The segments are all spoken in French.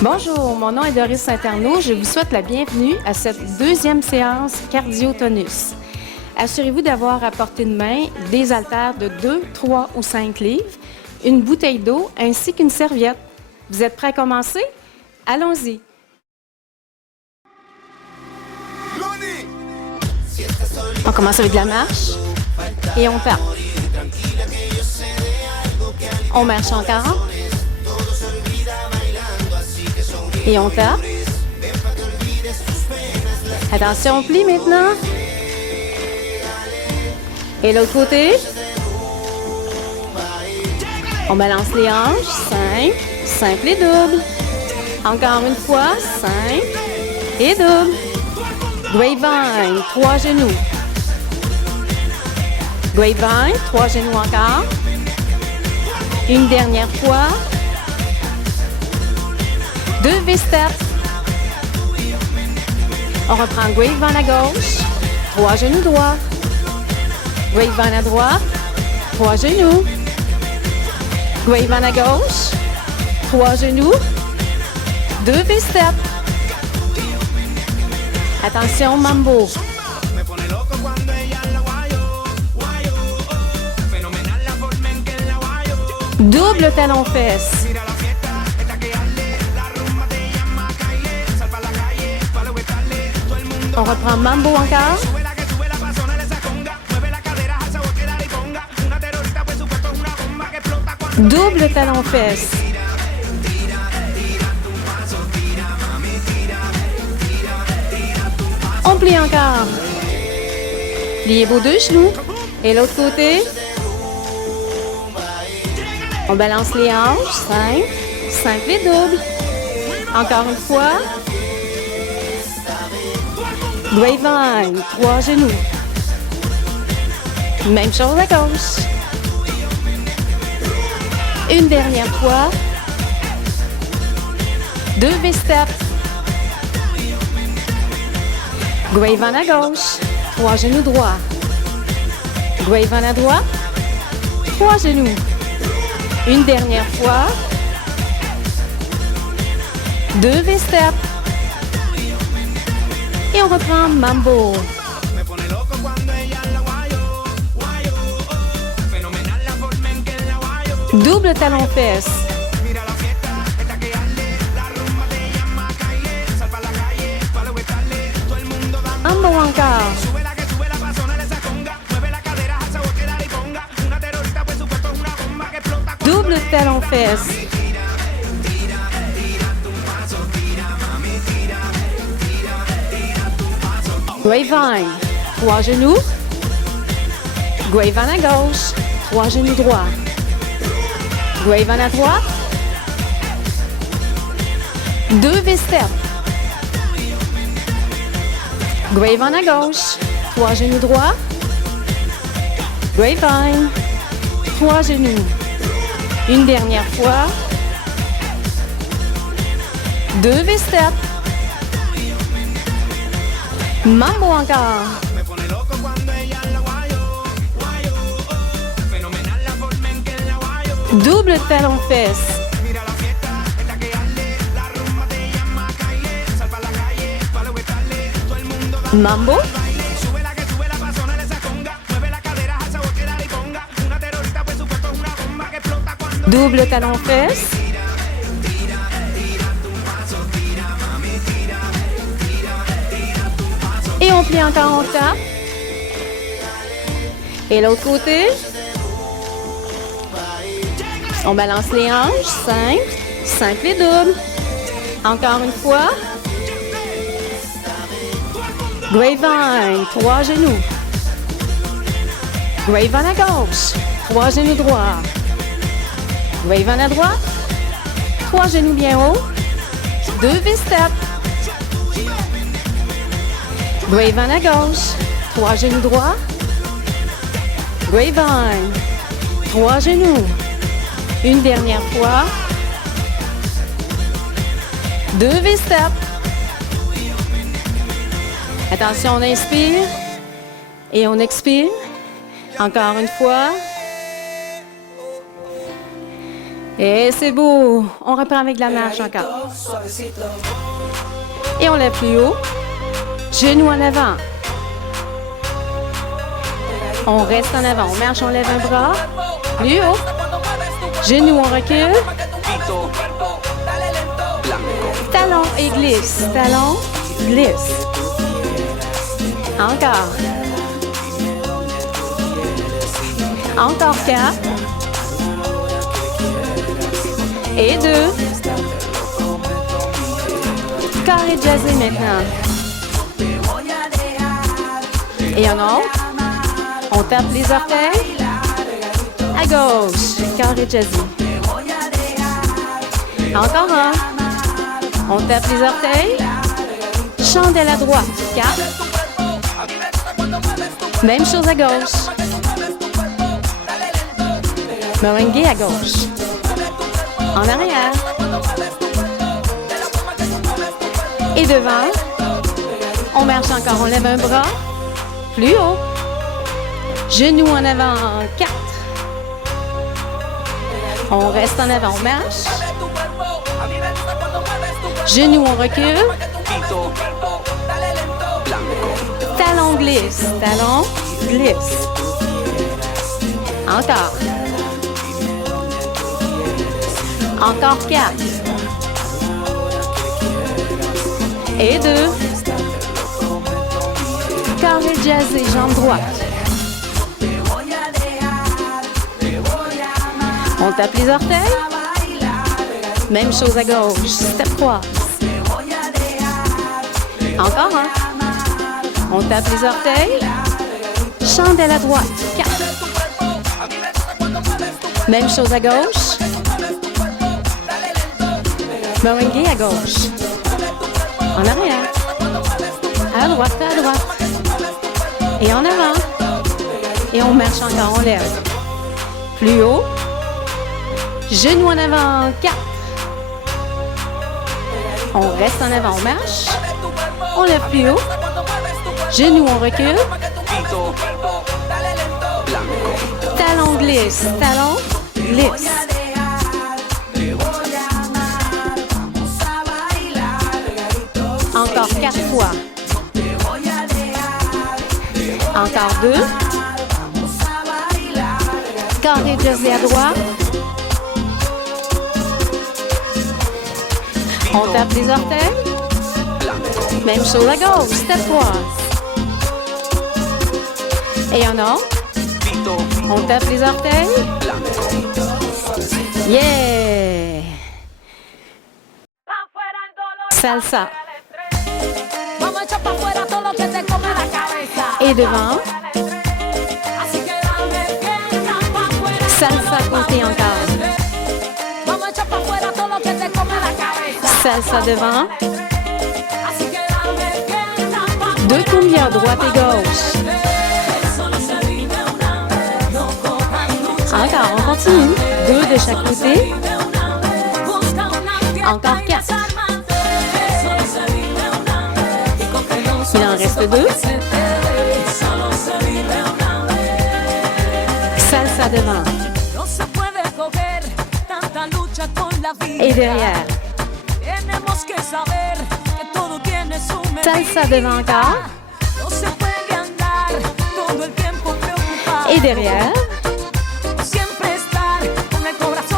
Bonjour, mon nom est Doris Saint-Arnaud. Je vous souhaite la bienvenue à cette deuxième séance cardio-tonus. Assurez-vous d'avoir à portée de main des haltères de 2, 3 ou 5 livres, une bouteille d'eau ainsi qu'une serviette. Vous êtes prêts à commencer? Allons-y! On commence avec la marche et on tape. On marche encore. Et on tape. Attention, on plie maintenant. Et l'autre côté. On balance les hanches. Simple, simple et double. Encore une fois, simple et double. Grapevine, 3 genoux. Grapevine, 3 genoux encore. Une dernière fois. 2 V-steps. On reprend grapevine à gauche. 3 genoux droits. Grapevine à droite. 3 genoux. Grapevine à gauche. 3 genoux. 2 V-steps. Attention, mambo. Double talon fesse. On reprend mambo encore. Double talon fesse. On plie encore. Pliez vos 2 genoux. Et l'autre côté. On balance les hanches. Simple, simple et double. Encore une fois. Grapevine, 3 genoux. Même chose à gauche. Une dernière fois. 2 V-steps. Grapevine à gauche. 3 genoux droits. Grapevine à droite. 3 genoux. Une dernière fois. 2 V-steps. Et on reprend mambo. Double talon fesse. Mambo encore. Double talon fesse. Grapevine, 3 genoux. Grapevine à gauche, 3 genoux droits. Grapevine à droite. 2 V-steps. Grapevine à gauche, 3 genoux droits. Grapevine, 3 genoux. Une dernière fois. 2 V-steps. Mambo encore. Double talon fesse. Mambo. Double talon fesse. Et on plie encore, on tape. Et l'autre côté. On balance les hanches. Simple, simple et double. Encore une fois. Grapevine, 3 genoux. Wave en à gauche. 3 genoux droits. Wave en à droite. 3 genoux bien hauts. 2 V-step. Wave en à gauche. 3 genoux droits. Wave on. 3 genoux. Une dernière fois. 2 V-step. Attention, on inspire. Et on expire. Encore une fois. Et c'est beau. On reprend avec la marche encore. Et on lève plus haut. Genoux en avant. On reste en avant. On marche, on lève un bras. Plus haut. Genoux, on recule. Talon et glisse. Talon, glisse. Encore. Encore 4. Et 2. Carré jazzé maintenant. Et un autre. On tape les orteils. À gauche. Carré jazzé. Encore un. On tape les orteils. Chandelle à droite. 4. Même chose à gauche. Merengue à gauche. En arrière. Et devant. On marche encore. On lève un bras. Plus haut. Genoux en avant. 4. On reste en avant. On marche. Genoux, on recule. Talon glisse. Talon glisse. Encore. Encore 4. Et 2. Carré jazzé, jambe droite. On tape les orteils. Même chose à gauche. Step 3. Encore un. On tape les orteils. Chandelle à droite. 4. Même chose à gauche. Merengue à gauche. En arrière. À droite, à droite. Et en avant. Et on marche encore, on lève. Plus haut. Genoux en avant, 4. On reste en avant, on marche. On lève plus haut. Genoux, on recule. Talon glisse, talon glisse. Encore 4 fois. Encore 2. Carré jazzé à droite. On tape les orteils. Même chose à gauche. Step 3. Et un autre. On tape les orteils. Yeah! Salsa. Et devant. Salsa côté encore. Salsa devant. 2 cumbia, droite et gauche. Encore, on continue. 2 de chaque côté. Encore 4. Il en reste 2. Salsa devant. Et derrière. Salsa devant encore. Et derrière.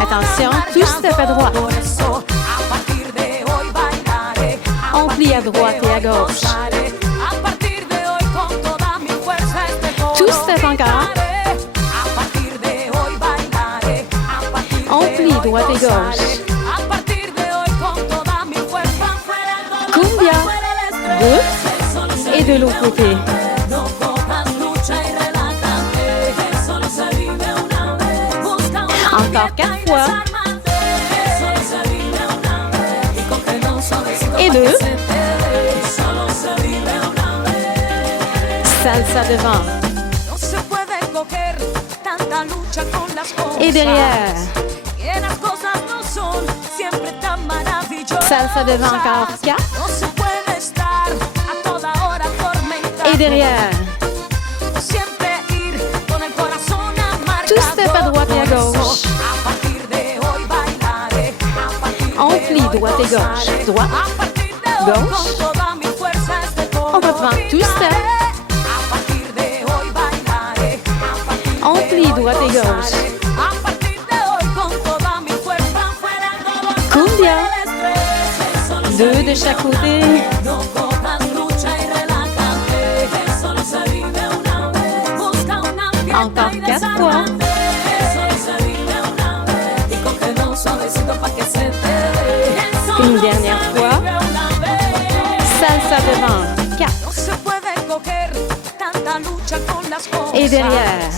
Attention, tout step à droite. On plie à droite et à gauche. Tout step encore. On plie droite et gauche. Cumbia. 2. Et de l'autre côté. Encore 4 fois. Et 2. Salsa devant. Et derrière. Salsa devant encore 4. Et derrière. Tout step à droite et à gauche. On plie droite et gauche. Droite, gauche. On reprend tout step. On plie droite et gauche. Cumbia. 2 de chaque côté. Encore 4 fois. Une dernière fois. Salsa devant. 4. Et derrière.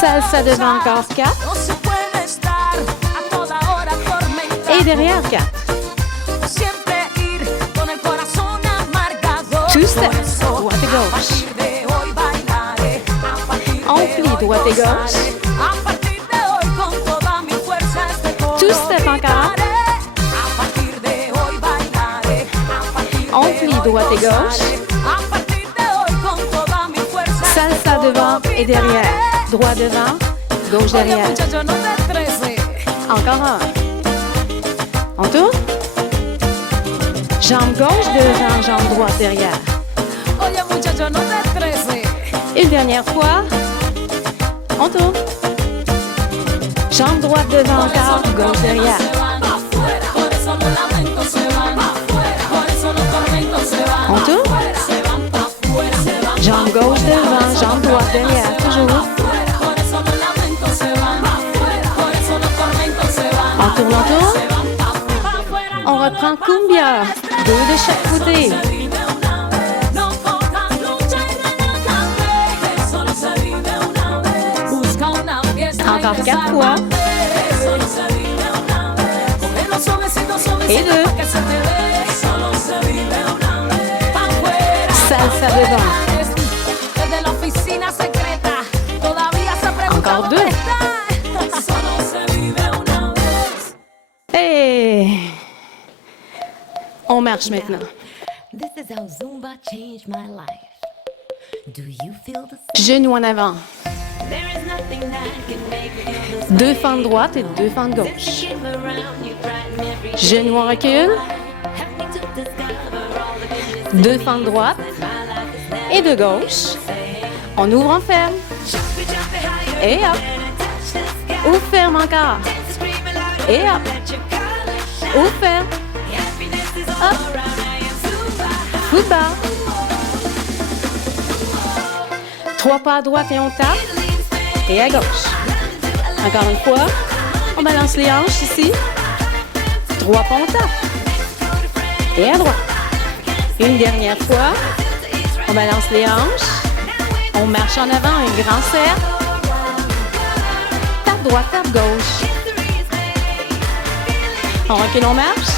Salsa devant encore 4. Et derrière 4. Two steps, droite et gauche. On plie droite et gauche. Two steps encore. On plie droite et gauche. Salsa devant et derrière. Droit devant, gauche derrière. Encore un. On tourne. Jambe gauche devant, jambe droite derrière. Une dernière fois. On tourne. Jambe droite devant, encore, gauche derrière. On tourne. Jambe gauche devant, jambe droite derrière, toujours. On tourne, on tourne. On reprend cumbia. 2 de chaque côté. Encore 4 fois. Et 2. Salsa devant. Encore 2. Et on marche maintenant. Genoux en avant. 2 fentes droite et 2 fentes gauche. Genoux en recul. 2 fentes droite et 2 gauche. On ouvre, on ferme. Et hop. Ouvre, ferme encore. Et hop. Ouvre, ferme. Hop. Football. 3 pas à droite et on tape. Et à gauche. Encore une fois. On balance les hanches ici. 3 pas, on tape. Et à droite. Une dernière fois. On balance les hanches. On marche en avant, un grand cercle. Tape droite, tape gauche. On recule, on marche.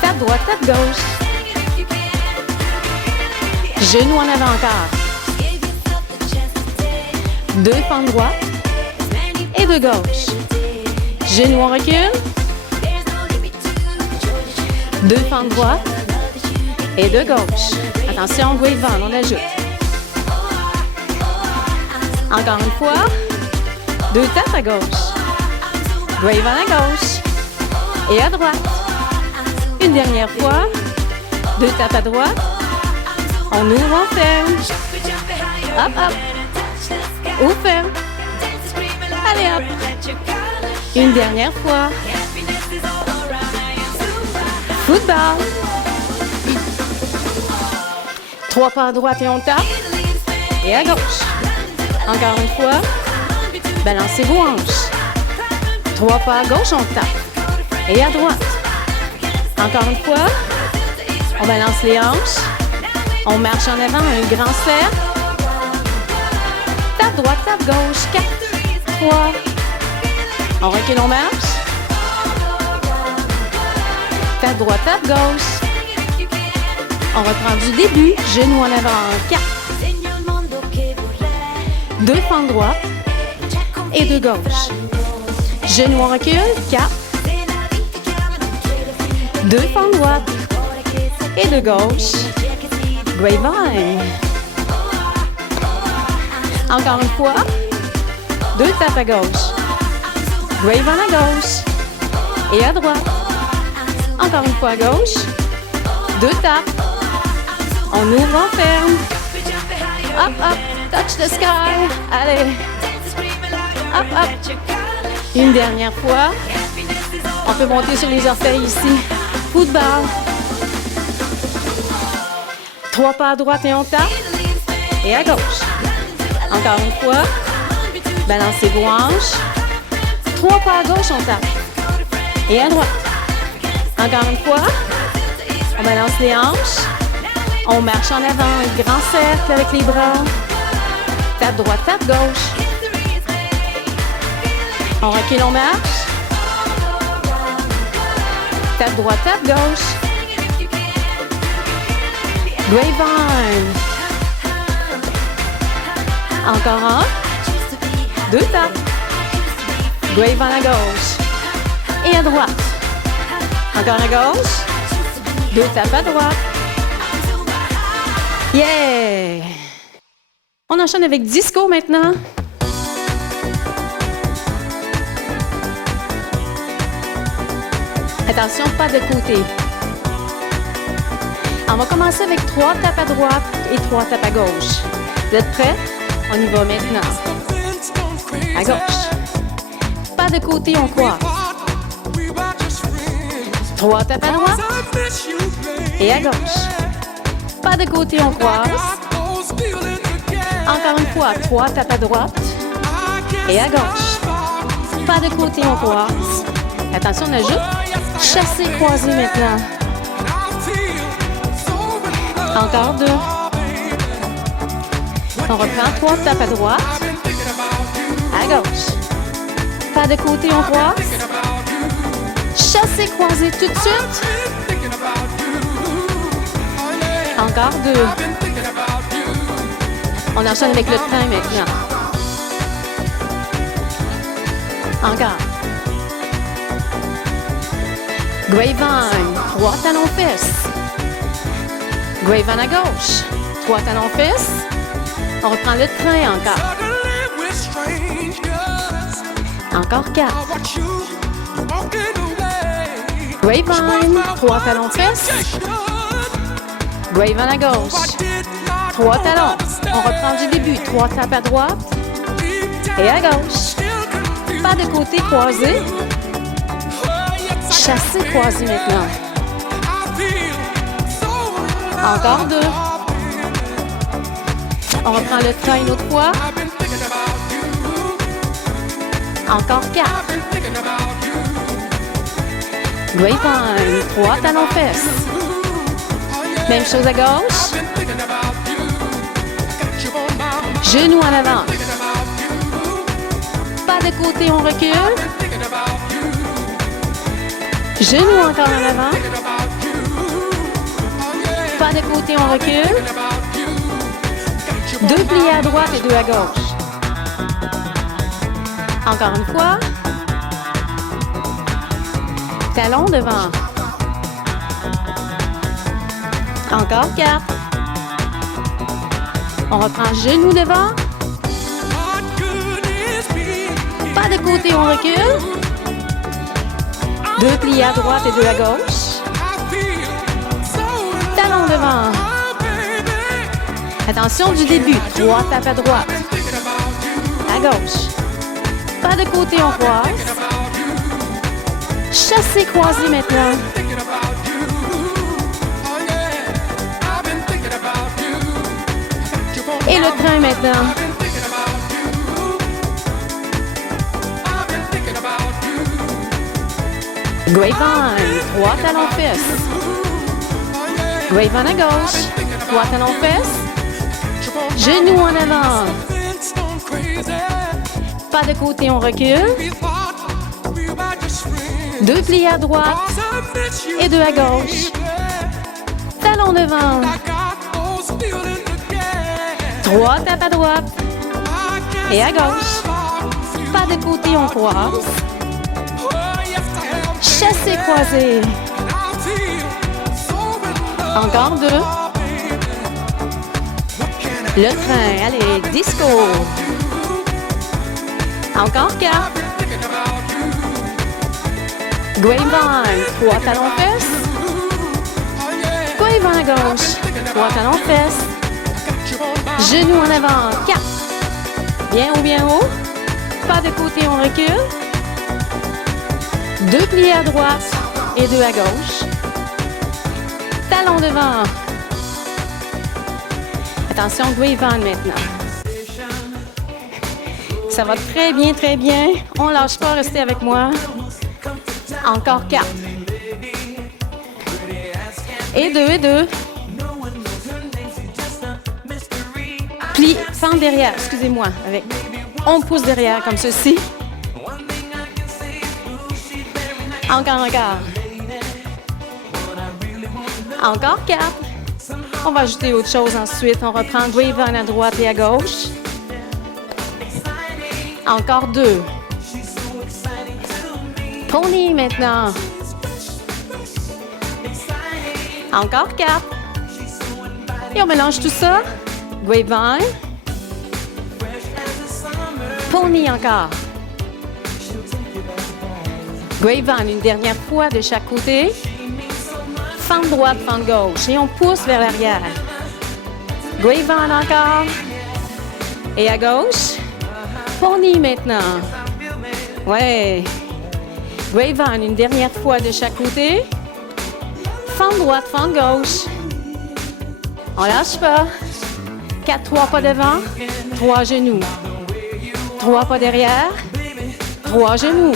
Tape droite, tape gauche. Genoux en avant encore. 2 fentes droite et 2 gauche. Genoux en recul. 2 fentes droite et 2 gauche. Attention, wave on, on ajoute. Encore une fois. 2 tapes à gauche. Wave on à gauche. Et à droite. Une dernière fois. 2 tapes à droite. On ouvre, on ferme. Hop, hop. Ouvre, ferme. Allez, hop. Une dernière fois. Football. 3 pas à droite et on tape. Et à gauche. Encore une fois. Balancez vos hanches. 3 pas à gauche, on tape. Et à droite. Encore une fois. On balance les hanches. On marche en avant, un grand cercle. Tape droite, tape gauche. 4, 3. On recule, on marche. Tape droite, tape gauche. On reprend du début. Genou en avant. 4. 2 fentes droite et 2 gauche. Genou en recul. 4. 2 fentes droite et 2 gauche. Grapevine. Encore une fois. 2 tapes à gauche. Grapevine à gauche et à droite. Encore une fois à gauche. 2 tapes. On ouvre, on ferme. Hop, hop. Touch the sky. Allez. Hop, hop. Une dernière fois. On peut monter sur les orteils ici. Football. 3 pas à droite et on tape. Et à gauche. Encore une fois. Balancez vos hanches. 3 pas à gauche, on tape. Et à droite. Encore une fois. On balance les hanches. On marche en avant. Un grand cercle avec les bras. Tape droite, tape gauche. On recule, on marche. Tape droite, tape gauche. Grapevine. Encore un. 2 tapes. Grapevine à gauche. Et à droite. Encore à gauche. 2 tapes à droite. Yeah! On enchaîne avec disco maintenant. Attention, pas de côté. On va commencer avec 3 tapes à droite et 3 tapes à gauche. Vous êtes prêts? On y va maintenant. À gauche. Pas de côté, on croise. 3 tapes à droite et à gauche. Pas de côté, on croise. Encore une fois, 3 tapes à droite et à gauche. Pas de côté, on croise. Attention, on ajoute. Chassé, croisé maintenant. Encore 2. On reprend 3 tapes à droite. À gauche. Pas de côté, on croise. Chassé, croisé tout de suite. Encore 2. On enchaîne avec le train maintenant. Encore. Grapevine, 3 talons fesses. Grapevine à gauche. 3 talons fesses. On reprend le train encore. Encore 4. Grapevine, 3 talons fesses. Grapevine à gauche. 3 talons. On reprend du début. 3 tapes à droite et à gauche. Pas de côté croisé. Chassé croisé maintenant. Encore 2. On reprend le train une autre fois. Encore 4. Grapevine, 3 talons fesses. Même chose à gauche. Genoux en avant. Pas de côté, on recule. Genoux encore en avant. Pas de côté, on recule. 2 pliés à droite et 2 à gauche. Encore une fois. Talons devant. Encore 4. On reprend genoux devant. Pas de côté, on recule. 2 pliés à droite et 2 à gauche. Talons devant. Attention du début. 3 tapes à droite. À gauche. Pas de côté, on croise. Chassé croisé maintenant. Et le train maintenant. Grapevine, 3 talons fesses. Grapevine à gauche. 3 talons fesses. Genoux en avant. Pas de côté, on recule. 2 plis à droite et 2 à gauche. Talon devant. 3 tapes à droite et à gauche. Pas de côté, on croise. Chassé croisé. Encore 2. Le train, allez, disco. Encore 4. Grapevine, 3 talons fesses. Grapevine à gauche, 3 talons fesses. Genoux en avant, 4. Bien haut, bien haut. Pas de côté, on recule. 2 plis à droite et 2 à gauche. Talon devant. Attention, Grapevine maintenant. Ça va très bien, très bien. On lâche pas, restez avec moi. Encore 4. Et 2 et 2. Pli, fente derrière, excusez-moi. Avec 11 pouces derrière, comme ceci. Encore. Encore 4. On va ajouter autre chose ensuite. On reprend Grapevine à droite et à gauche. Encore 2. Pony maintenant. Encore 4. Et on mélange tout ça. Grapevine. Pony encore. Grapevine une dernière fois de chaque côté. Fente droite, fente gauche. Et on pousse vers l'arrière. Grapevine encore. Et à gauche. Pony maintenant. Ouais. Grapevine une dernière fois de chaque côté. Fente droite, fente gauche. On lâche pas. 4, 3 pas devant. 3 genoux. 3 pas derrière. 3 genoux.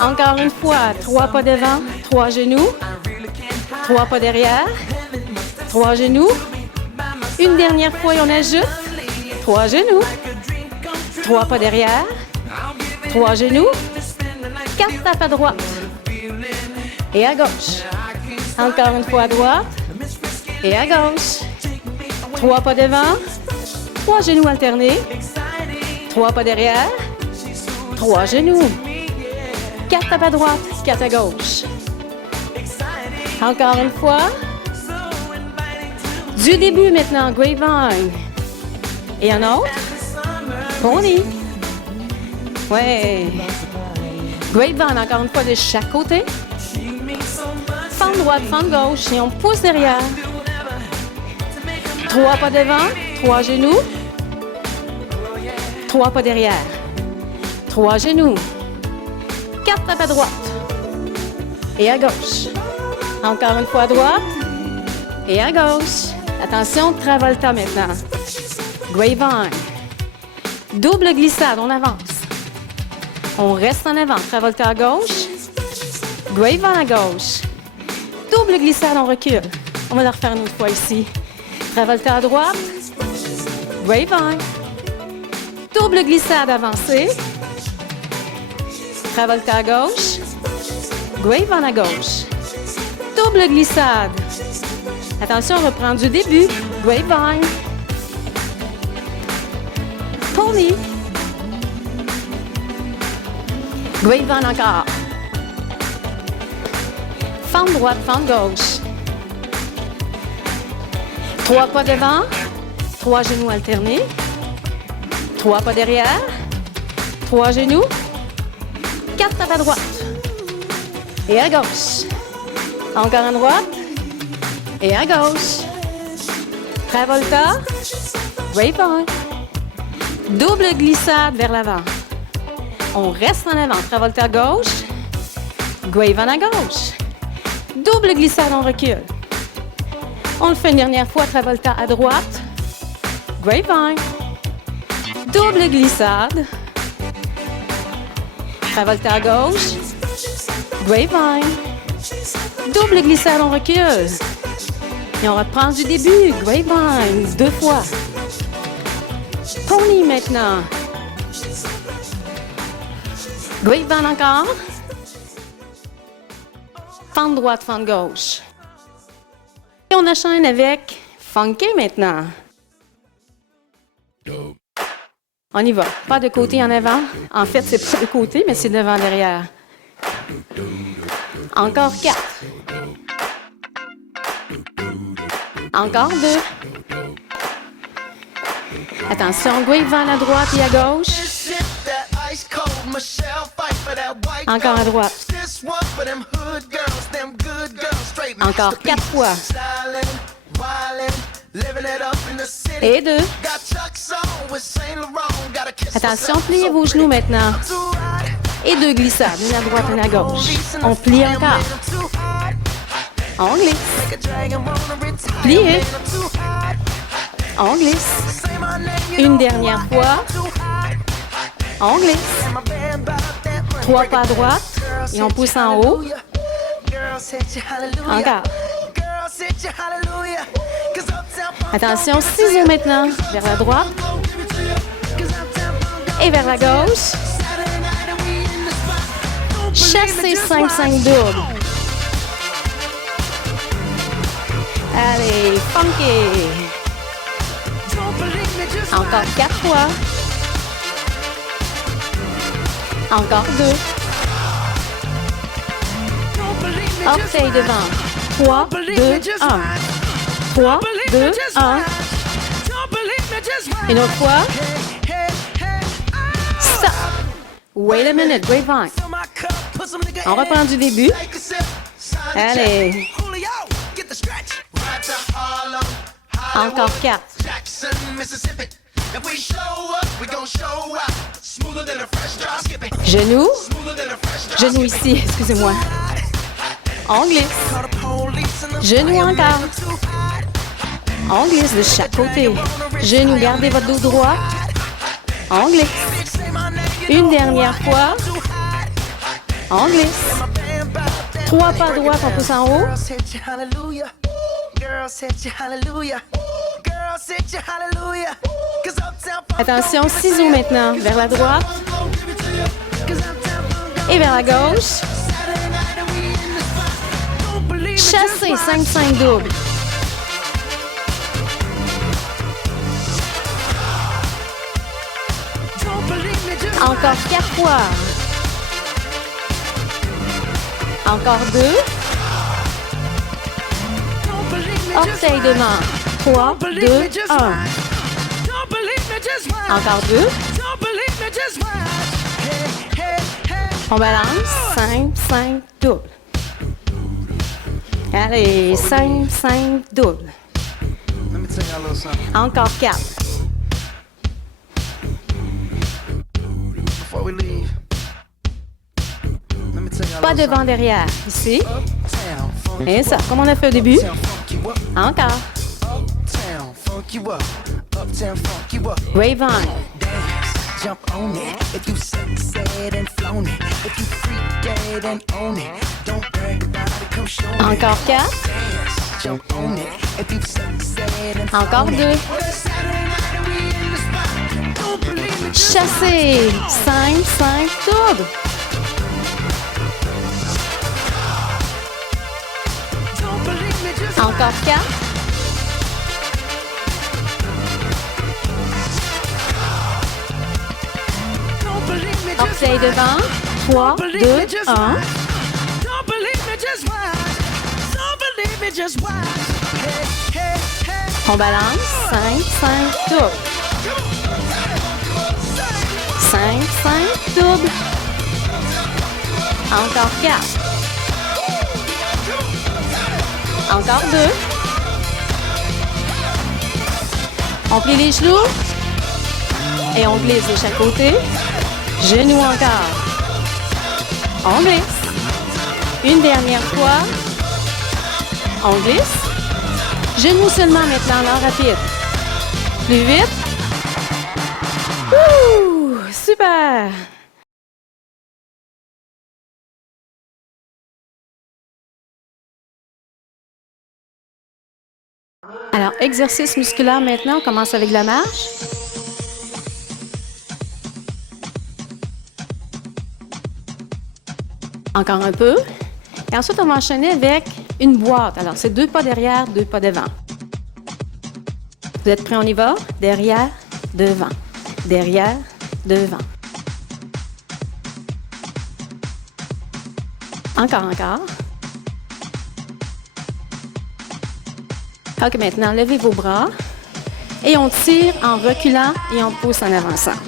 Encore une fois. 3 pas devant. 3 genoux. 3 pas derrière. 3 genoux. Une dernière fois et on ajoute. 3 genoux. 3 pas derrière. 3 genoux. 4 tapes à droite. Et à gauche. Encore une fois à droite. Et à gauche. 3 pas devant. 3 genoux alternés. 3 pas derrière. 3 genoux. 4 tapes à droite. 4 à gauche. Encore une fois. Du début maintenant, Grapevine. Et un autre. Pony. Ouais. Grapevine encore une fois de chaque côté. Fente droite, fente gauche et on pousse derrière. 3 pas devant, 3 genoux. 3 pas derrière. 3 genoux. 4 tapes à droite. Et à gauche. Encore une fois à droite. Et à gauche. Attention, Travolta maintenant. Grapevine. Double glissade, on avance. On reste en avant. Travolta à gauche. Grapevine à gauche. Double glissade, on recule. On va la refaire une autre fois ici. Travolta à droite. Grapevine. Double glissade avancée. Travolta à gauche. Grapevine à gauche. Double glissade. Attention, on reprend du début. Grapevine. Pony. Grapevine encore. Fente droite, fente gauche. 3 pas devant. 3 genoux alternés. 3 pas derrière. 3 genoux. 4 tapes à droite. Et à gauche. Encore à droite. Et à gauche. Travolta. Grapevine. Double glissade vers l'avant. On reste en avant. Travolta à gauche. Grapevine à gauche. Double glissade, on recule. On le fait une dernière fois. Travolta à droite. Grapevine. Double glissade. Travolta à gauche. Grapevine. Double glissade, on recule. Et on reprend du début. Grapevine. 2 fois. Pony maintenant. Grapevine encore. Fente droite, fente gauche. Et on enchaîne avec Funky maintenant. On y va. Pas de côté en avant. En fait, c'est pas de côté, mais c'est devant derrière. Encore 4. Encore 2. Attention, grapevine à droite et à gauche. Encore à droite. Encore 4 fois. Et 2. Attention, pliez vos genoux maintenant. Et 2 glissades, une à droite, une à gauche. On plie encore. On glisse. Pliez. On glisse. Une dernière fois. On glisse. 3 pas à droite. Et on pousse en haut. Encore. Attention, ciseaux maintenant. Vers la droite. Et vers la gauche. Chassez 5-5 double. Allez, funky. Encore 4 fois. Encore 2. Orteil devant. 3, 2, 1. 3, 2, 1. Une autre fois. Stop. Wait a minute, grapevine. On reprend du début. Allez. Encore 4. Genoux. Genoux ici, excusez-moi. On glisse. Genoux encore. On glisse de chaque côté. Genoux, gardez votre dos droit. On glisse. Une dernière fois. On glisse. 3 pas droits, on pousse en haut. Attention, ciseaux maintenant. Vers la droite. Et vers la gauche. Chassez 5-5 double. Encore 4 fois. Encore 2. Orteil devant. 3, 2, 1. Encore 2. On balance. 5-5 double. Allez, 5-5 double. Encore 4. Pas devant, derrière. Ici. Et ça, comme on a fait au début. Encore. Grapevine. Encore 4. Encore 2. Chassez. 5-5 double. Encore 4. Orteil devant. 3, 2, 1. On balance. 5-5 double. 5-5 double. Encore 4. Encore 2. On plie les genoux. Et on glisse de chaque côté. Genoux encore. On glisse. Une dernière fois. On glisse. Genoux seulement maintenant, là, rapide. Plus vite. Ouh, super! Alors, exercice musculaire maintenant, on commence avec la marche. Encore un peu. Et ensuite, on va enchaîner avec une boîte. Alors, c'est 2 pas derrière, 2 pas devant. Vous êtes prêts? On y va? Derrière, devant. Derrière, devant. Encore. OK, maintenant, levez vos bras. Et on tire en reculant et on pousse en avançant.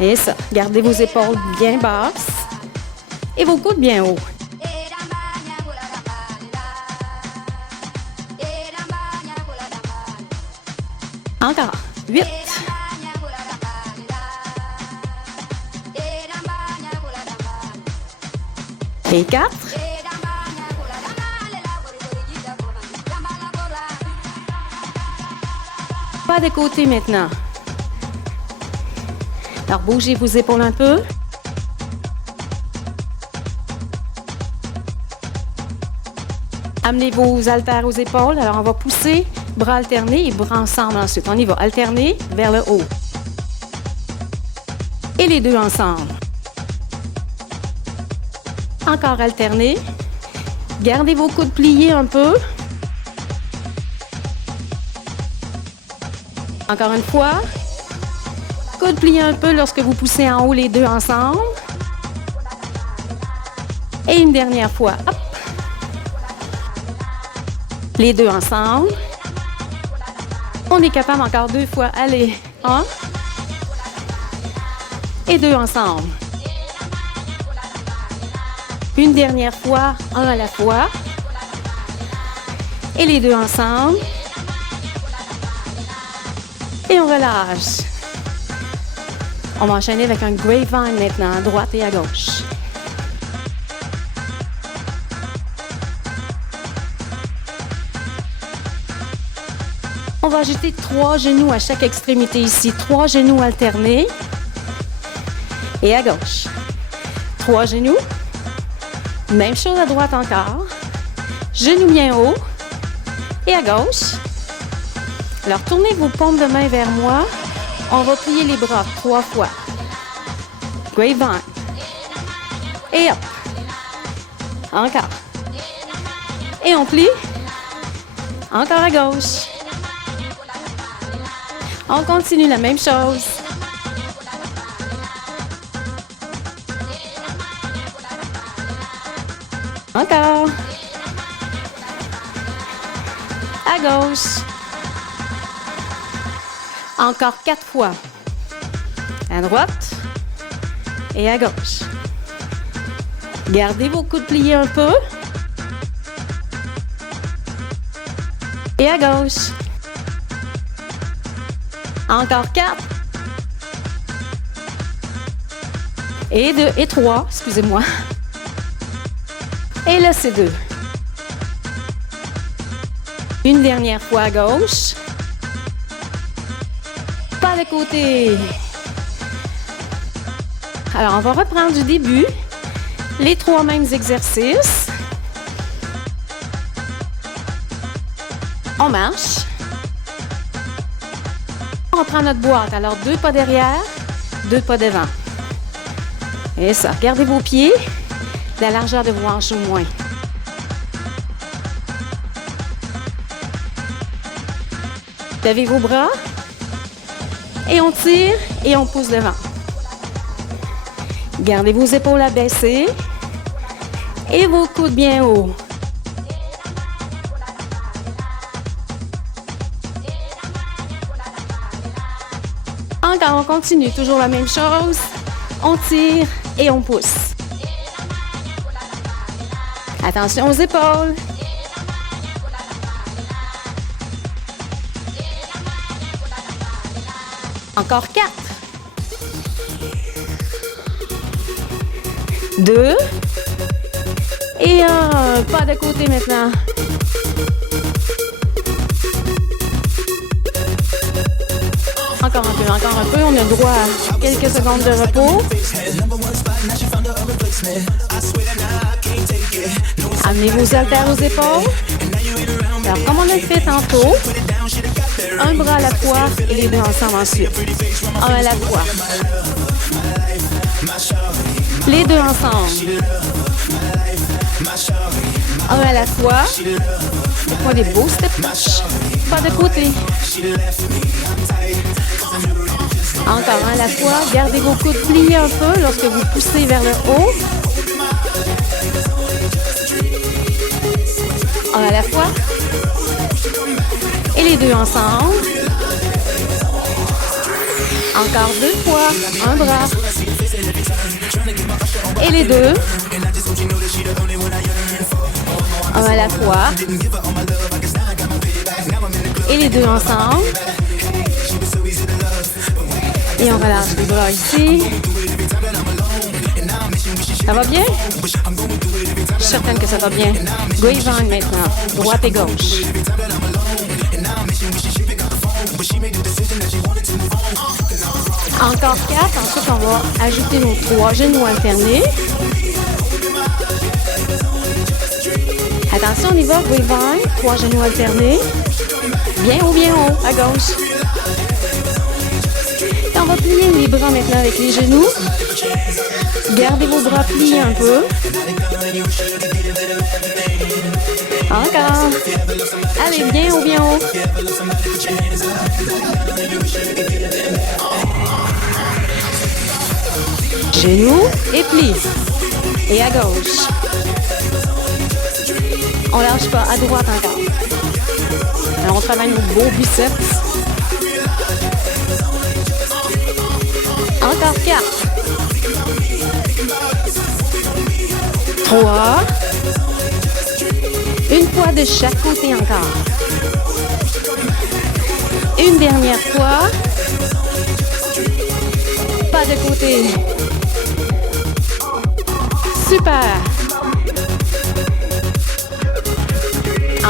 Et ça, gardez vos épaules bien basses et vos coudes bien hauts. Encore. 8. Et 4. Pas de côté maintenant. Alors, bougez vos épaules un peu. Amenez vos haltères aux épaules. Alors, on va pousser, bras alternés et bras ensemble ensuite. On y va. Alterner vers le haut. Et les deux ensemble. Encore alterner. Gardez vos coudes pliés un peu. Encore une fois. Coudes pliés un peu lorsque vous poussez en haut les deux ensemble. Et une dernière fois. Hop. Les deux ensemble. On est capable encore 2 fois. Allez. 1. Et 2 ensemble. Une dernière fois, 1 à la fois. Et les deux ensemble. Et on relâche. On va enchaîner avec un grapevine maintenant, à droite et à gauche. On va ajouter 3 genoux à chaque extrémité ici. 3 genoux alternés. Et à gauche. 3 genoux. Même chose à droite encore. Genoux bien haut. Et à gauche. Alors, tournez vos paumes de main vers moi. On va plier les bras 3 fois. Grapevine. Et hop. Encore. Et on plie. Encore à gauche. On continue la même chose. Encore. À gauche. Encore 4 fois. À droite et à gauche. Gardez vos coudes pliés un peu. Et à gauche. Encore 4. Et 2 et 3, excusez-moi. Et là, c'est 2. Une dernière fois à gauche. Pas de côté. Alors, on va reprendre du début. Les 3 mêmes exercices. On marche. On reprend notre boîte. Alors, 2 pas derrière, 2 pas devant. Et ça. Gardez vos pieds. La largeur de vos hanches au moins. Levez vos bras. Et on tire et on pousse devant. Gardez vos épaules abaissées. Et vos coudes bien hauts. Encore, on continue. Toujours la même chose. On tire et on pousse. Attention aux épaules. Encore 4. 2. Et 1. Pas de côté maintenant. Encore un peu. On a le droit à quelques secondes de repos. Amenez vos haltères aux épaules. Alors, comme on a fait tantôt, un bras à la fois et les deux ensemble ensuite. Un à la fois. Les deux ensemble. Un à la fois. Pas des beaux step touch. Pas de côté. Encore un à la fois. Gardez vos coudes pliés un peu lorsque vous poussez vers le haut. Un à la fois. Et les deux ensemble. Encore deux fois. Un bras. Et les deux. Un à la fois. Et les deux ensemble. Et on relâche les bras ici. Ça va bien? Je suis certaine que ça va bien. Grapevine maintenant. Droite et gauche. Encore 4. Ensuite, on va ajouter nos 3 genoux alternés. Attention, on y va. Grapevine. 3 genoux alternés. Bien haut, à gauche. Et on va plier les bras maintenant avec les genoux. Gardez vos bras pliés un peu. Encore. Allez, bien haut. Genoux et plie. Et à gauche. On lâche pas. À droite encore. Alors, on travaille nos beaux biceps. Encore 4. 3. Une fois de chaque côté encore. Une dernière fois. Pas de côté. Super.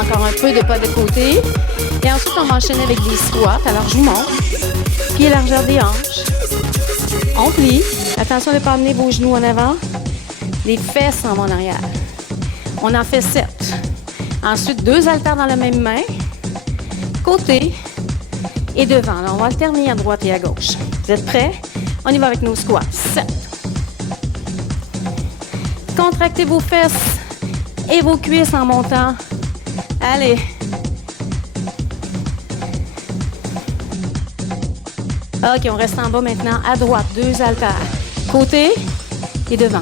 Encore un peu de pas de côté. Et ensuite, on va enchaîner avec des squats. Alors, je vous montre. Pied largeur des hanches. On plie. Attention de ne pas amener vos genoux en avant. Les fesses en vont en arrière. On en fait 7. Ensuite, 2 haltères dans la même main. Côté et devant. Alors, on va alterner à droite et à gauche. Vous êtes prêts? On y va avec nos squats. 7. Contractez vos fesses et vos cuisses en montant. Allez. OK, on reste en bas maintenant. À droite, 2 haltères. Côté et devant.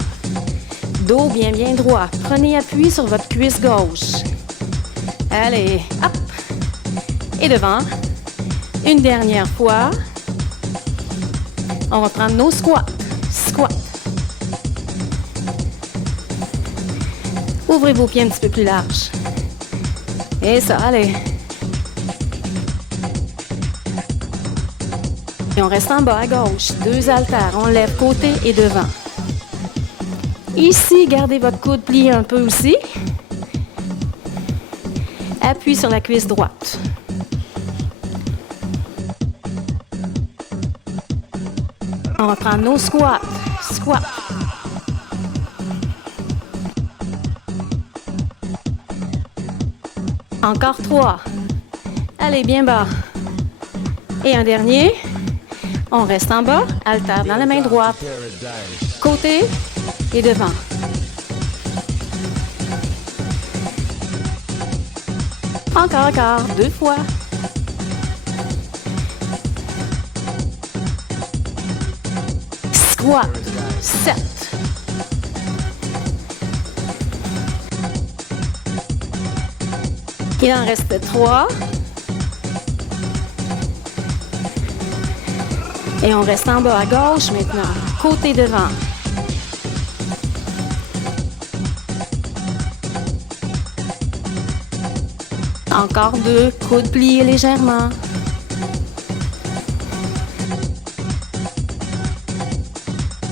Dos bien droit. Prenez appui sur votre cuisse gauche. Allez, hop. Et devant. Une dernière fois. On va prendre nos squats. Squat. Ouvrez vos pieds un petit peu plus larges. Et ça, allez. Et on reste en bas à gauche. 2 haltères. On lève côté et devant. Ici, gardez votre coude plié un peu aussi. Appui sur la cuisse droite. On va prendre nos squats. Squat. Encore 3. Allez, bien bas. Et un dernier. On reste en bas. Haltère dans la main droite. Côté et devant. Encore. 2 fois. Squat. 7. Il en reste 3. Et on reste en bas à gauche maintenant. Côté devant. Encore 2. Coude plié légèrement.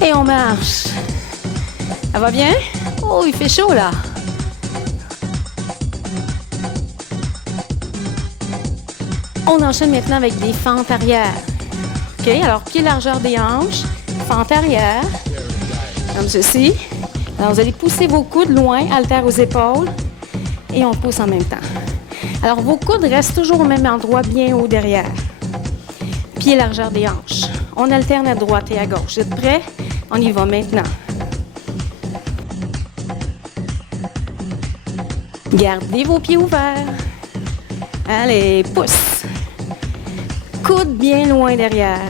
Et on marche. Ça va bien? Oh, il fait chaud là. On enchaîne maintenant avec des fentes arrière. OK, alors pied largeur des hanches, fente arrière, comme ceci. Alors vous allez pousser vos coudes loin, haltère aux épaules, et on pousse en même temps. Alors vos coudes restent toujours au même endroit, bien haut derrière. Pied largeur des hanches. On alterne à droite et à gauche. Vous êtes prêts? On y va maintenant. Gardez vos pieds ouverts. Allez, pousse. Coude bien loin derrière.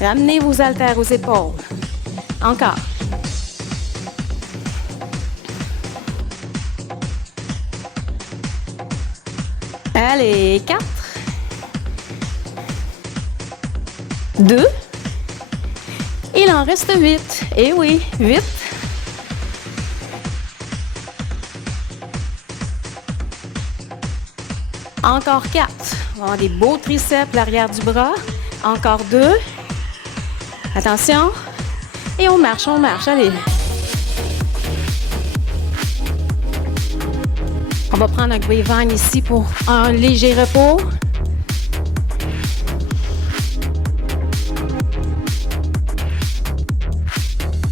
Ramenez vos haltères aux épaules. Encore. Allez, 4. 2. Il en reste 8. Eh oui, 8. Encore 4. On va avoir des beaux triceps, l'arrière du bras. Encore 2. Attention. Et on marche, allez. On va prendre un grapevine ici pour un léger repos.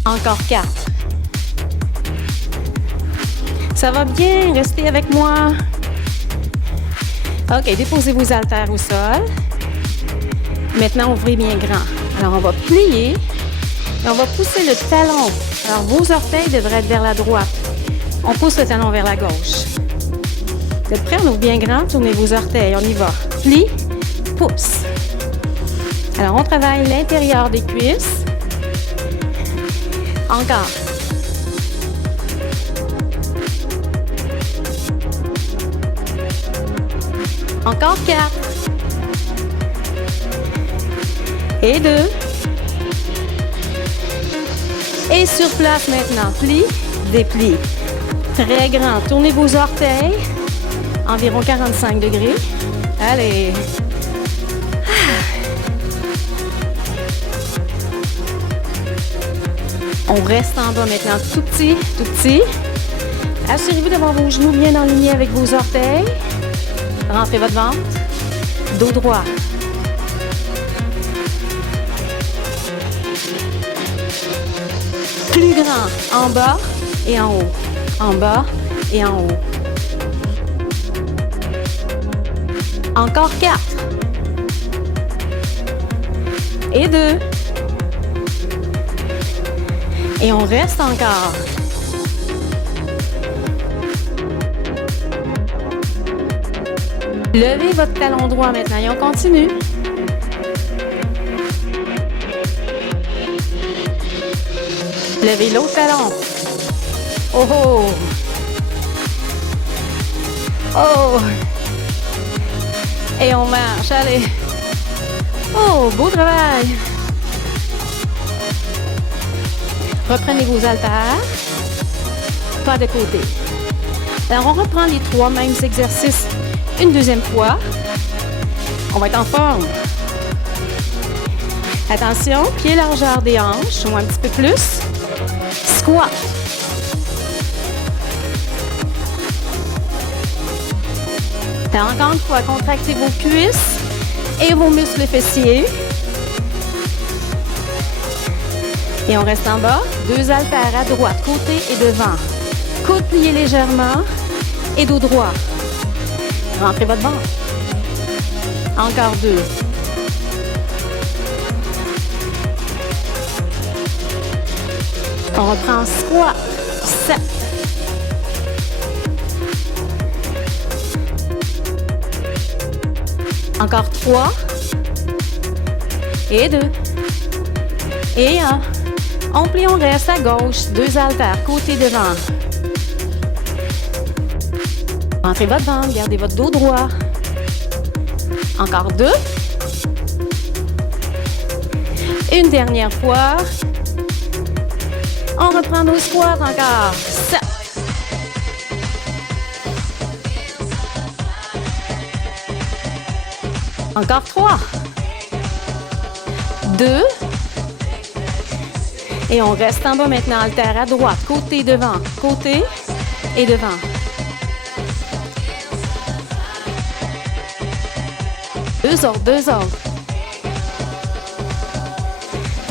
Encore 4. Ça va bien, restez avec moi. OK, déposez vos haltères au sol. Maintenant, ouvrez bien grand. Alors, on va plier et on va pousser le talon. Alors, vos orteils devraient être vers la droite. On pousse le talon vers la gauche. Vous êtes prêts? On ouvre bien grand, tournez vos orteils, on y va. Plie, pousse. Alors, on travaille l'intérieur des cuisses. Encore. Encore 4. Et 2. Et sur place maintenant. Plie, déplie. Très grand. Tournez vos orteils. Environ 45 degrés. Allez. On reste en bas maintenant. Tout petit, tout petit. Assurez-vous d'avoir vos genoux bien alignés avec vos orteils. Rentrez votre ventre. Dos droit. Plus grand. En bas et en haut. En bas et en haut. Encore 4. Et 2. Et on reste encore. Levez votre talon droit maintenant et on continue. Levez l'autre talon. Oh oh! Oh! Et on marche, allez. Oh, beau travail. Reprenez vos haltères. Pas de côté. Alors, on reprend les 3 mêmes exercices une deuxième fois. On va être en forme. Attention, pied largeur des hanches, ou un petit peu plus. Squat. Encore une fois, contractez vos cuisses et vos muscles fessiers. Et on reste en bas. 2 haltères à droite, côté et devant. Coude plié légèrement et dos droit. Rentrez votre ventre. Encore 2. On reprend squat. 7. Encore 3. Et 2. Et 1. On plie, on reste à gauche. 2 haltères, côté devant. Rentrez votre ventre, gardez votre dos droit. Encore 2. Une dernière fois. On reprend nos squats encore. 7. Encore 3. 2. Et on reste en bas maintenant, haltère à droite, côté devant, côté et devant. Deux autres.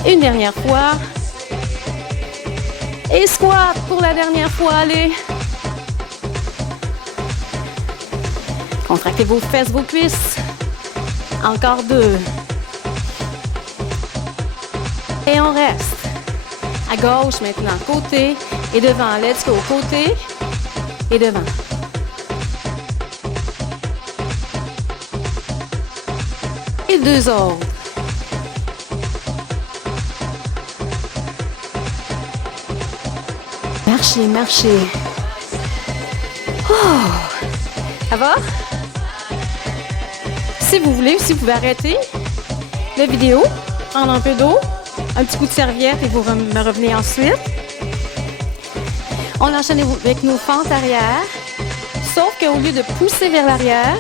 Une dernière fois. Et squat pour la dernière fois, allez. Contractez vos fesses, vos cuisses. Encore 2. Et on reste. À gauche maintenant, côté et devant. Let's go. Côté et devant. Et 2 autres. Marchez, marchez. Oh! Ça va? Si vous voulez, si vous pouvez arrêter la vidéo, prendre un peu d'eau, un petit coup de serviette et vous me revenez ensuite. On enchaîne avec nos fentes arrière, sauf qu'au lieu de pousser vers l'arrière,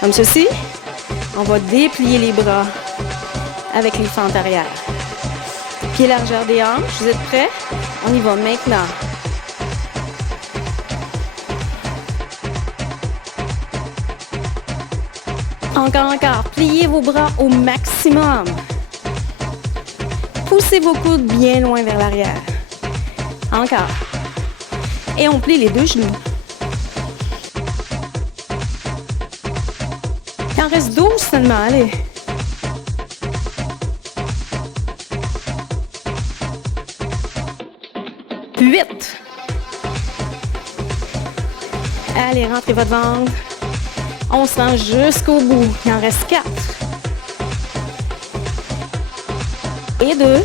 comme ceci, on va déplier les bras avec les fentes arrière. Pied largeur des hanches, vous êtes prêts? On y va maintenant. Encore, encore. Pliez vos bras au maximum. Poussez vos coudes bien loin vers l'arrière. Encore. Et on plie les 2 genoux. Il en reste 12 seulement, allez. Huit. Allez, rentrez votre ventre. On se rend jusqu'au bout. Il en reste 4. Et 2.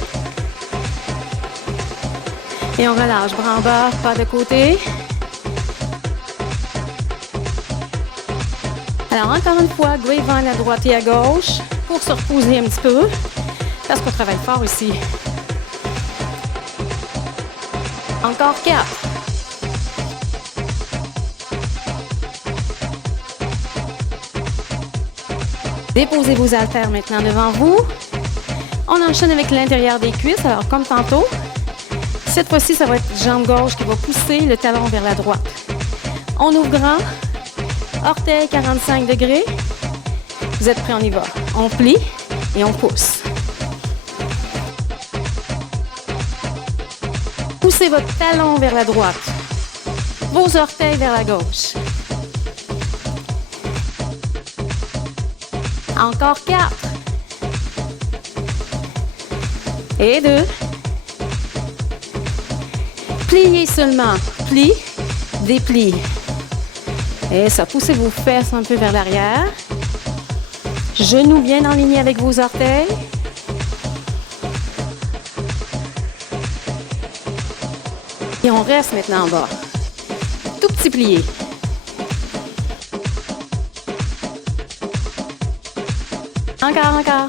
Et on relâche. Bras en bas, pas de côté. Alors, encore une fois, grapevine à droite et à gauche pour se reposer un petit peu. Parce qu'on travaille fort ici. Encore 4. Déposez vos haltères maintenant devant vous. On enchaîne avec l'intérieur des cuisses. Alors, comme tantôt, cette fois-ci, ça va être jambe gauche qui va pousser le talon vers la droite. On ouvre grand. Orteil 45 degrés. Vous êtes prêts, on y va. On plie et on pousse. Poussez votre talon vers la droite. Vos orteils vers la gauche. Encore 4. Et 2. Pliez seulement. Plie, déplie. Et ça, poussez vos fesses un peu vers l'arrière. Genoux bien en ligne avec vos orteils. Et on reste maintenant en bas. Tout petit plié. Encore, encore.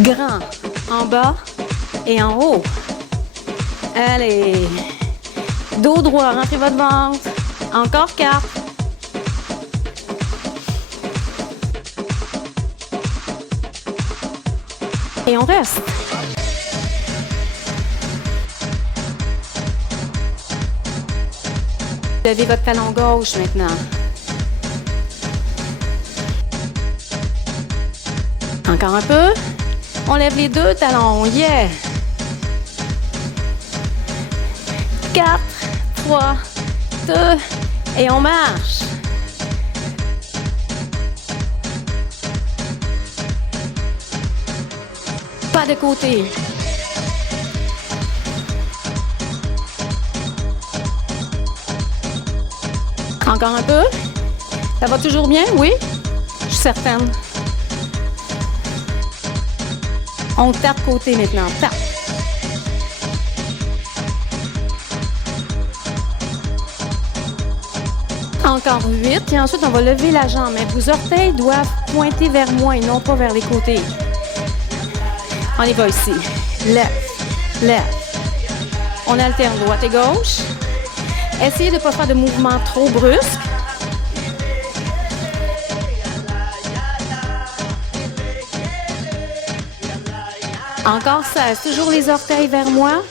Grand. En bas et en haut. Allez. Dos droit, rentrez votre ventre. Encore 4. Et on reste. Levez votre talon gauche maintenant. Encore un peu. On lève les 2 talons. Yeah! 4, 3, 2, et on marche. Pas de côté. Encore un peu. Ça va toujours bien? Oui? Je suis certaine. On tape côté maintenant. Tape. Encore 8. Et ensuite, on va lever la jambe. Mais vos orteils doivent pointer vers moi et non pas vers les côtés. On y va ici. Left, left. On alterne droite et gauche. Essayez de ne pas faire de mouvements trop brusques. Encore 16. Toujours les orteils vers moi.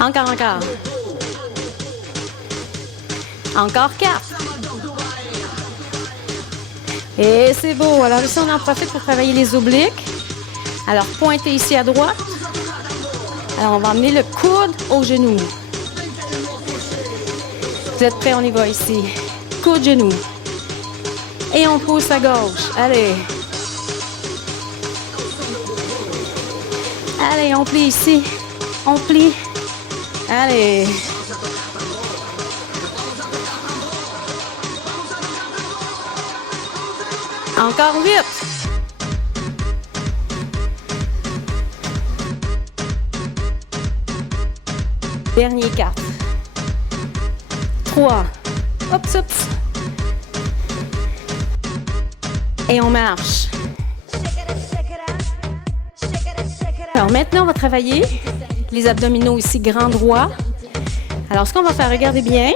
Encore, encore. Encore 4. Et c'est beau. Alors ici, on en profite pour travailler les obliques. Alors, pointez ici à droite. Alors, on va emmener le coude au genou. Vous êtes prêts? On y va ici. Coude, genou. Et on pousse à gauche. Allez. Allez, on plie ici. On plie. Allez. Encore 8. Dernier 4. 3. Oups, oups. Et on marche. Alors maintenant, on va travailler les abdominaux ici, grand droit. Alors, ce qu'on va faire, regardez bien.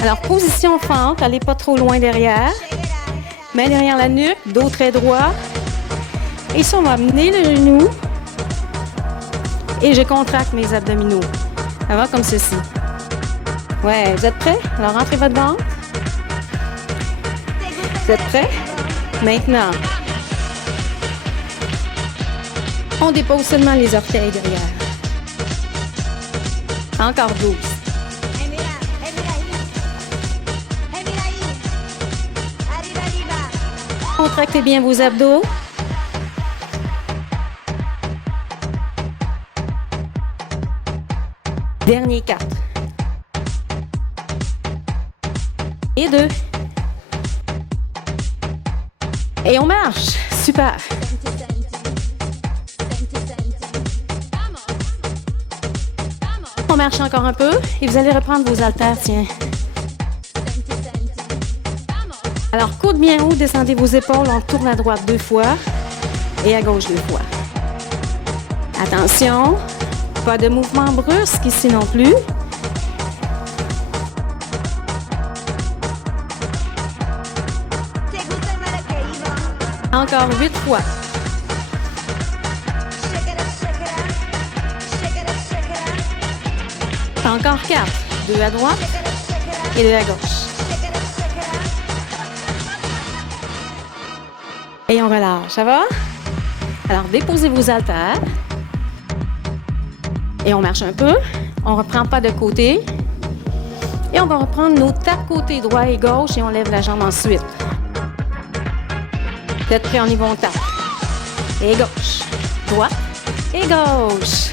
Alors, position fente, allez pas trop loin derrière. Main derrière la nuque, dos très droit. Et ici, on va amener le genou. Et je contracte mes abdominaux. Ça va comme ceci. Ouais, vous êtes prêts? Alors, rentrez votre ventre. Vous êtes prêts? Maintenant, on dépose seulement les orteils derrière. Encore 12. Contractez bien vos abdos. Dernier 4. Et 2. Et on marche. Super. On marche encore un peu et vous allez reprendre vos haltères, tiens. Alors, coude bien haut, descendez vos épaules, on tourne à droite 2 fois et à gauche 2 fois. Attention, pas de mouvement brusque ici non plus. Encore 8 fois. Encore 4. 2 à droite et 2 à gauche. Et on relâche, ça va? Alors, déposez vos haltères. Et on marche un peu. On reprend pas de côté. Et on va reprendre nos tapes côté droit et gauche et on lève la jambe ensuite. Vous êtes prêts? On y va, on tape. Et gauche, droite et gauche.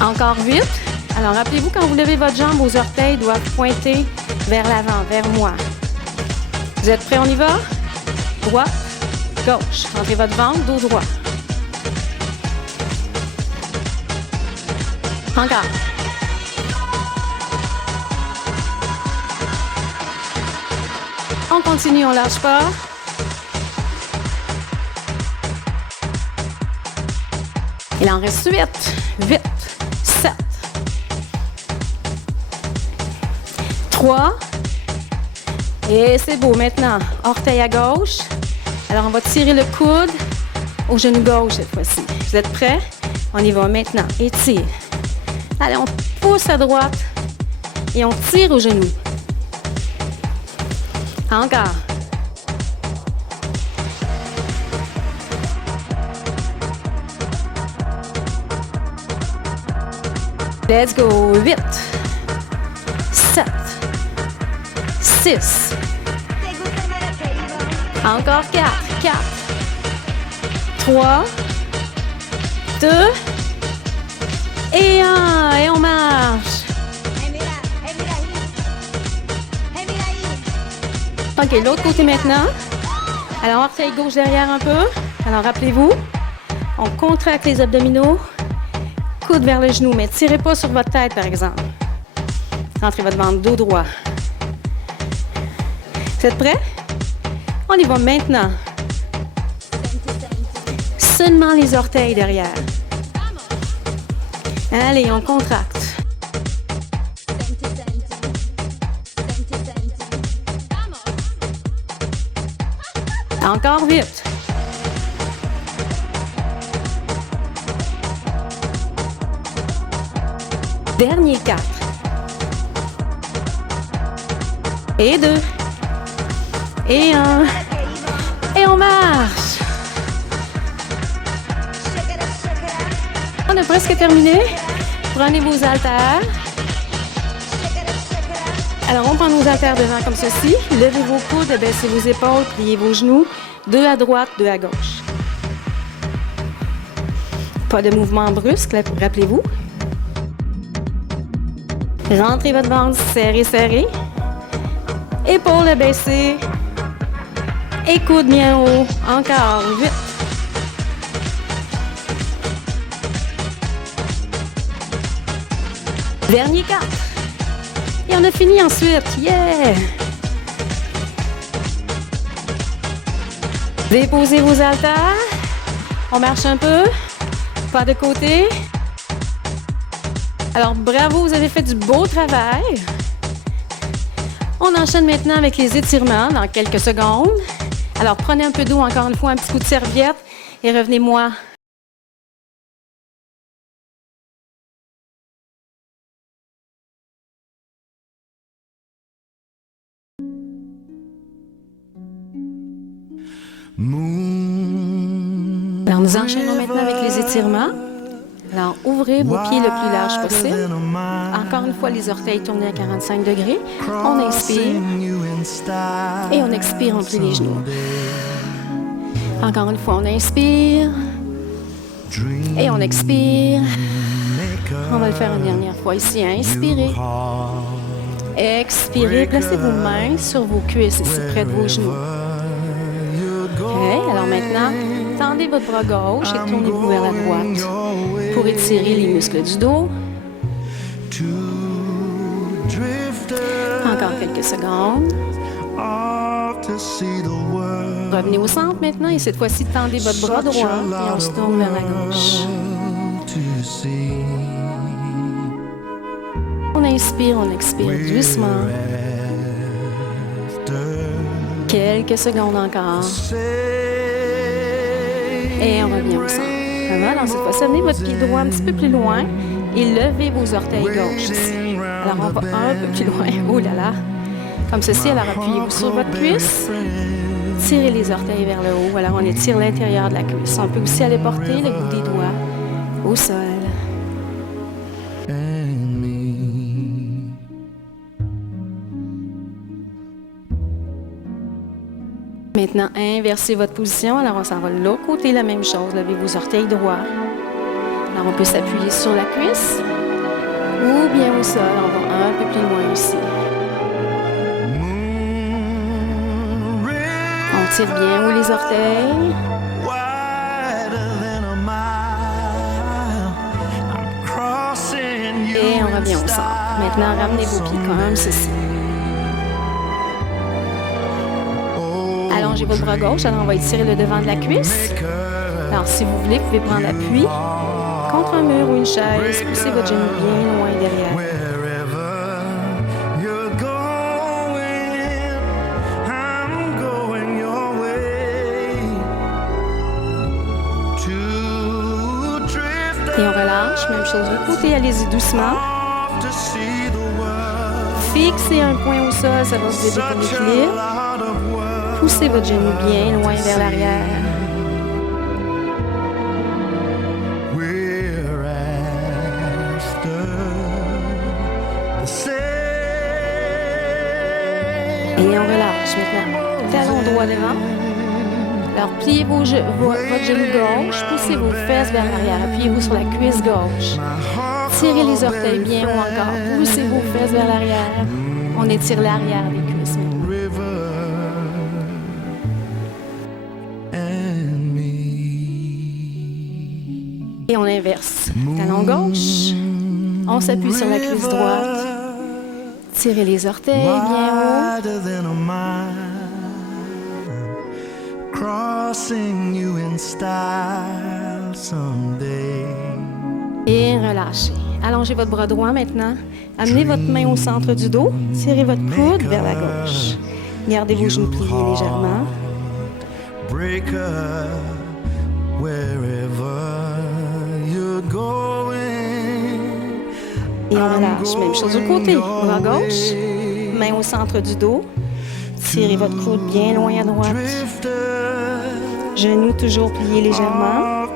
Encore 8. Alors, rappelez-vous, quand vous levez votre jambe, vos orteils doivent pointer vers l'avant, vers moi. Vous êtes prêts? On y va? Droite, gauche. Rentrez votre ventre, dos droit. Encore. On continue, on lâche pas. Il en reste 8, 8, 7, 3. Et c'est beau. Maintenant, orteil à gauche. Alors, on va tirer le coude au genou gauche cette fois-ci. Vous êtes prêts? On y va maintenant. Étire. Allez, on pousse à droite et on tire au genou. Encore. Let's go. 8, 7, 6. Encore 4, 4, 3, 2 et 1. Et on marche. OK, l'autre côté maintenant. Alors, orteil gauche derrière un peu. Alors, rappelez-vous, on contracte les abdominaux. Coude vers le genou, mais tirez pas sur votre tête, par exemple. Rentrez votre ventre, dos droit. Vous êtes prêts? On y va maintenant. Seulement les orteils derrière. Allez, on contracte. Encore 8. Dernier 4. Et 2. Et 1. Et on marche. On a presque terminé. Prenez vos haltères. Alors, on prend nos haltères devant comme ceci. Levez vos coudes, baissez vos épaules, pliez vos genoux. 2 à droite, 2 à gauche. Pas de mouvement brusque, rappelez-vous. Rentrez votre ventre, serrez, serrez. Épaules baissées. Et coudes bien haut. Encore, vite. Dernier 4. Et on a fini ensuite. Yeah! Déposez vos haltères. On marche un peu. Pas de côté. Alors, bravo, vous avez fait du beau travail. On enchaîne maintenant avec les étirements dans quelques secondes. Alors, prenez un peu d'eau, encore une fois, un petit coup de serviette et revenez-moi. Alors, nous enchaînons maintenant avec les étirements. Alors, ouvrez vos pieds le plus large possible. Encore une fois, les orteils tournés à 45 degrés. On inspire. Et on expire, on plie les genoux. Encore une fois, on inspire. Et on expire. On va le faire une dernière fois ici. Inspirez. Expirez. Placez vos mains sur vos cuisses ici, près de vos genoux. OK. Alors maintenant, tendez votre bras gauche et tournez-vous vers la droite pour étirer les muscles du dos. Encore quelques secondes. Revenez au centre maintenant et cette fois-ci, tendez votre bras droit et on se tourne vers la gauche. On inspire, on expire doucement. Quelques secondes encore. Et on revient au centre. Voilà, cette fois, amenez votre pied droit un petit peu plus loin et levez vos orteils gauche ici. Alors, on va un peu plus loin. Oh là là! Comme ceci, alors appuyez-vous sur votre cuisse. Tirez les orteils vers le haut. Alors, on étire l'intérieur de la cuisse. On peut aussi aller porter le bout des doigts au sol. Maintenant, inversez votre position. Alors, on s'en va de l'autre côté, la même chose. Levez vos orteils droits. Alors, on peut s'appuyer sur la cuisse ou bien au sol. On va un peu plus loin aussi. On tire bien haut les orteils. Et on revient au centre. Maintenant, ramenez vos pieds comme ceci. Allongez votre bras gauche, alors on va étirer le devant de la cuisse. Alors, si vous voulez, vous pouvez prendre appui contre un mur ou une chaise. Poussez votre genou bien loin derrière. Et on relâche, même chose de l'autre côté, allez-y doucement. Fixez un point au sol, ça va vous aider pour l'équilibre. Poussez votre genou bien loin vers l'arrière. Et on relâche maintenant. Talon droit devant. Alors, pliez votre genou gauche, poussez vos fesses vers l'arrière, appuyez-vous sur la cuisse gauche. Tirez les orteils bien haut encore, poussez vos fesses vers l'arrière. On étire l'arrière des cuisses maintenant. Et on inverse. Talon gauche, on s'appuie sur la cuisse droite. Tirez les orteils bien haut. Et relâchez. Allongez votre bras droit maintenant. Amenez votre main au centre du dos. Tirez votre coude vers la gauche. Gardez vos genoux pliés légèrement. Et on relâche. Même chose du côté. Bras gauche. Main au centre du dos. Tirez votre coude bien loin à droite. Genoux toujours pliés légèrement.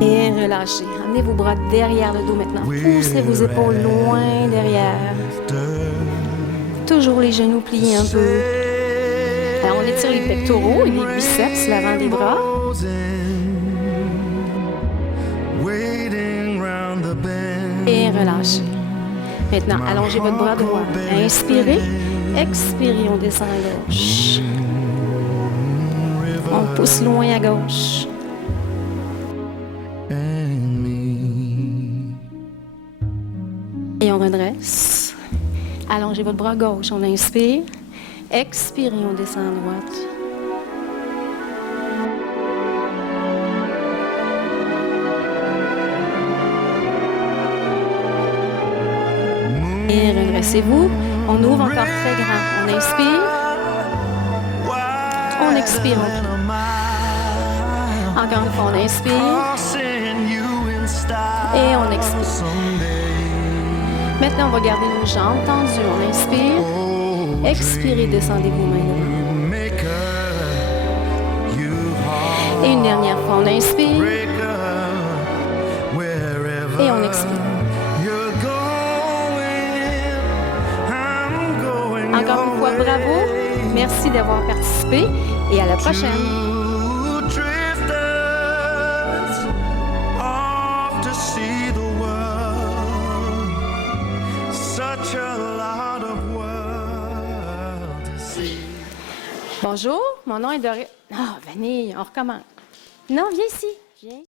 Et relâchez. Amenez vos bras derrière le dos maintenant. Poussez vos épaules loin derrière. toujours les genoux pliés un peu. Alors, on étire les pectoraux et les biceps, l'avant des bras. Et relâchez. Maintenant, allongez votre bras droit. Inspirez. Expirez, on descend à gauche. On pousse loin à gauche. Et on redresse. Allongez votre bras gauche. On inspire. Expirez, on descend à droite. Et redressez-vous. On ouvre encore très grand. On inspire. On expire. Encore une fois, on inspire. Et on expire. Maintenant, on va garder nos jambes tendues. On inspire. Expirez, descendez-vous mains devant. Et une dernière fois, on inspire. Et on expire. Encore une fois, bravo. Merci d'avoir participé et à la prochaine. Bonjour, mon nom est Doris. Ah, Vanille, on recommence. Non, viens ici. Viens.